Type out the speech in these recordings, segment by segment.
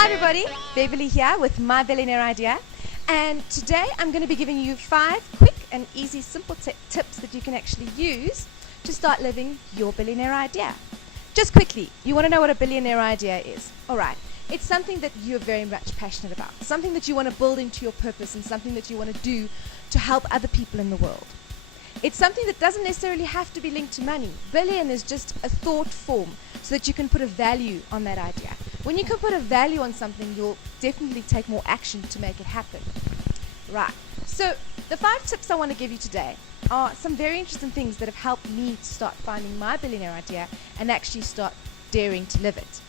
Hi everybody, Beverley here with my Billionaire Idea, and today I'm going to be giving you 5 quick and easy simple tips that you can actually use to start living your billionaire idea. Just quickly, you want to know what a billionaire idea is? Alright, it's something that you're very much passionate about, something that you want to build into your purpose and something that you want to do to help other people in the world. It's something that doesn't necessarily have to be linked to money. Billion is just a thought form so that you can put a value on that idea. When you can put a value on something, you'll definitely take more action to make it happen. Right, so the 5 tips I want to give you today are some very interesting things that have helped me to start finding my billionaire idea and actually start daring to live it.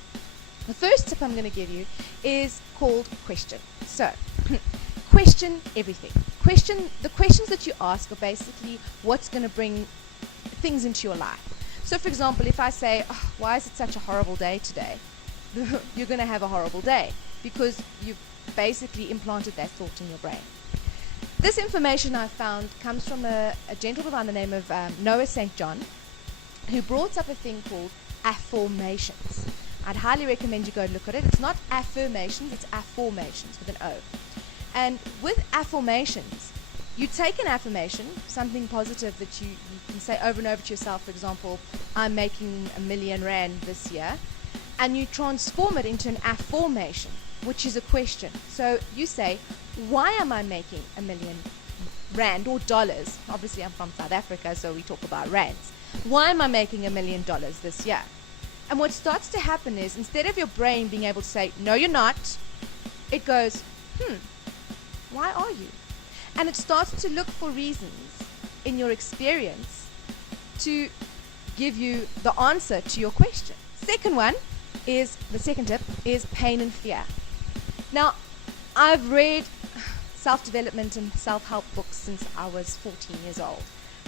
The first tip I'm going to give you is called question. So, question everything. The questions that you ask are basically what's going to bring things into your life. So for example, if I say, oh, why is it such a horrible day today? You're going to have a horrible day because you've basically implanted that thought in your brain. This information I found comes from a gentleman by the name of Noah St. John, who brought up a thing called Afformations. I'd highly recommend you go look at it. It's not affirmations, it's Afformations with an O. And with affirmations, you take an affirmation, something positive that you can say over and over to yourself. For example, I'm making R1,000,000 this year, and you transform it into an affirmation, which is a question. So you say, why am I making R1,000,000 or dollars? Obviously I'm from South Africa, so we talk about rands. Why am I making $1,000,000 this year? And what starts to happen is, instead of your brain being able to say, no you're not, it goes, why are you? And it starts to look for reasons in your experience to give you the answer to your question. The second tip is pain and fear. Now, I've read self-development and self-help books since I was 14 years old.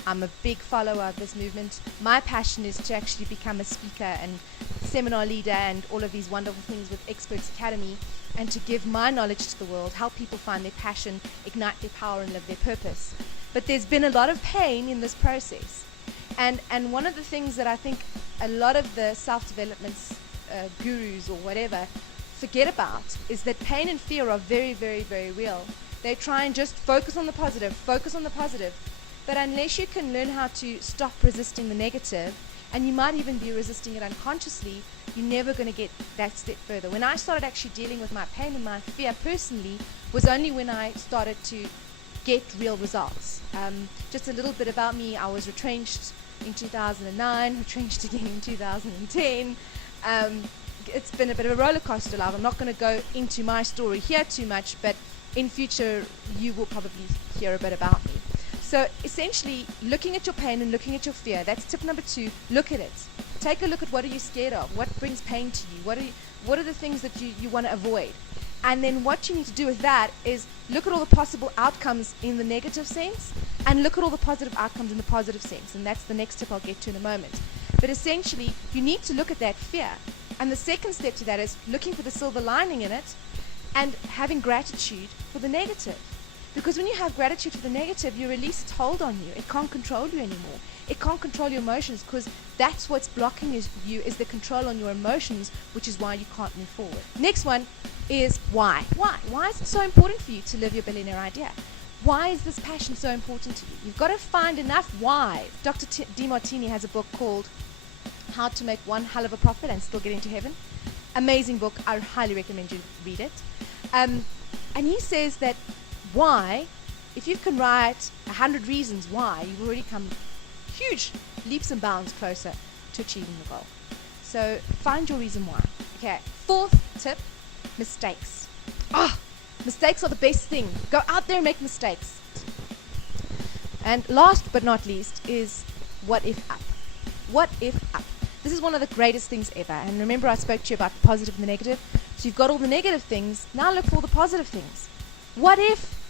I'm a big follower of this movement. My passion is to actually become a speaker and seminar leader and all of these wonderful things with Experts Academy, and to give my knowledge to the world, help people find their passion, ignite their power and live their purpose. But there's been a lot of pain in this process. And one of the things that I think a lot of the self-development gurus or whatever forget about is that pain and fear are very, very, very real. They try and just focus on the positive. But unless you can learn how to stop resisting the negative, and you might even be resisting it unconsciously, you're never going to get that step further. When I started actually dealing with my pain and my fear personally was only when I started to get real results. Just a little bit about me: I was retrenched in 2009, retrenched again in 2010. It's been a bit of a roller coaster life. I'm not going to go into my story here too much, but in future you will probably hear a bit about me. So essentially, looking at your pain and looking at your fear, that's tip number 2. Look at it. Take a look at what are you scared of, what brings pain to you, what are the things that you want to avoid. And then what you need to do with that is look at all the possible outcomes in the negative sense and look at all the positive outcomes in the positive sense. And that's the next tip I'll get to in a moment. But essentially, you need to look at that fear. And the second step to that is looking for the silver lining in it and having gratitude for the negative. Because when you have gratitude for the negative, you release its hold on you. It can't control you anymore. It can't control your emotions, because that's what's blocking you is the control on your emotions, which is why you can't move forward. Next one is why. Why? Why is it so important for you to live your billionaire idea? Why is this passion so important to you? You've got to find enough why. Dr. DeMartini has a book called How to Make One Hell of a Profit and Still Get Into Heaven. Amazing book. I highly recommend you read it. And he says that why, if you can write 100 reasons why, you've already come huge leaps and bounds closer to achieving the goal. So find your reason why. Okay, 4th tip, mistakes. Mistakes are the best thing. Go out there and make mistakes. And last but not least is what if up. What if up. This is one of the greatest things ever. And remember, I spoke to you about the positive and the negative. So you've got all the negative things. Now look for all the positive things. What if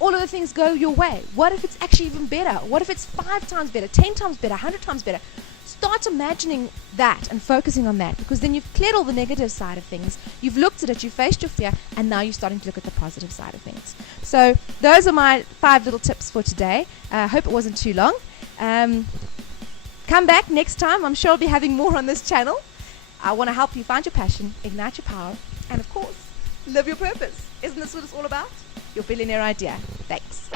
all of the things go your way? What if it's actually even better? What if it's 5 times better, 10 times better, 100 times better? Start imagining that and focusing on that, because then you've cleared all the negative side of things. You've looked at it, you've faced your fear, and now you're starting to look at the positive side of things. So those are my 5 little tips for today. I hope it wasn't too long. Come back next time. I'm sure I'll be having more on this channel. I want to help you find your passion, ignite your power, And of course, live your purpose. Isn't this what it's all about? Your billionaire idea. Thanks.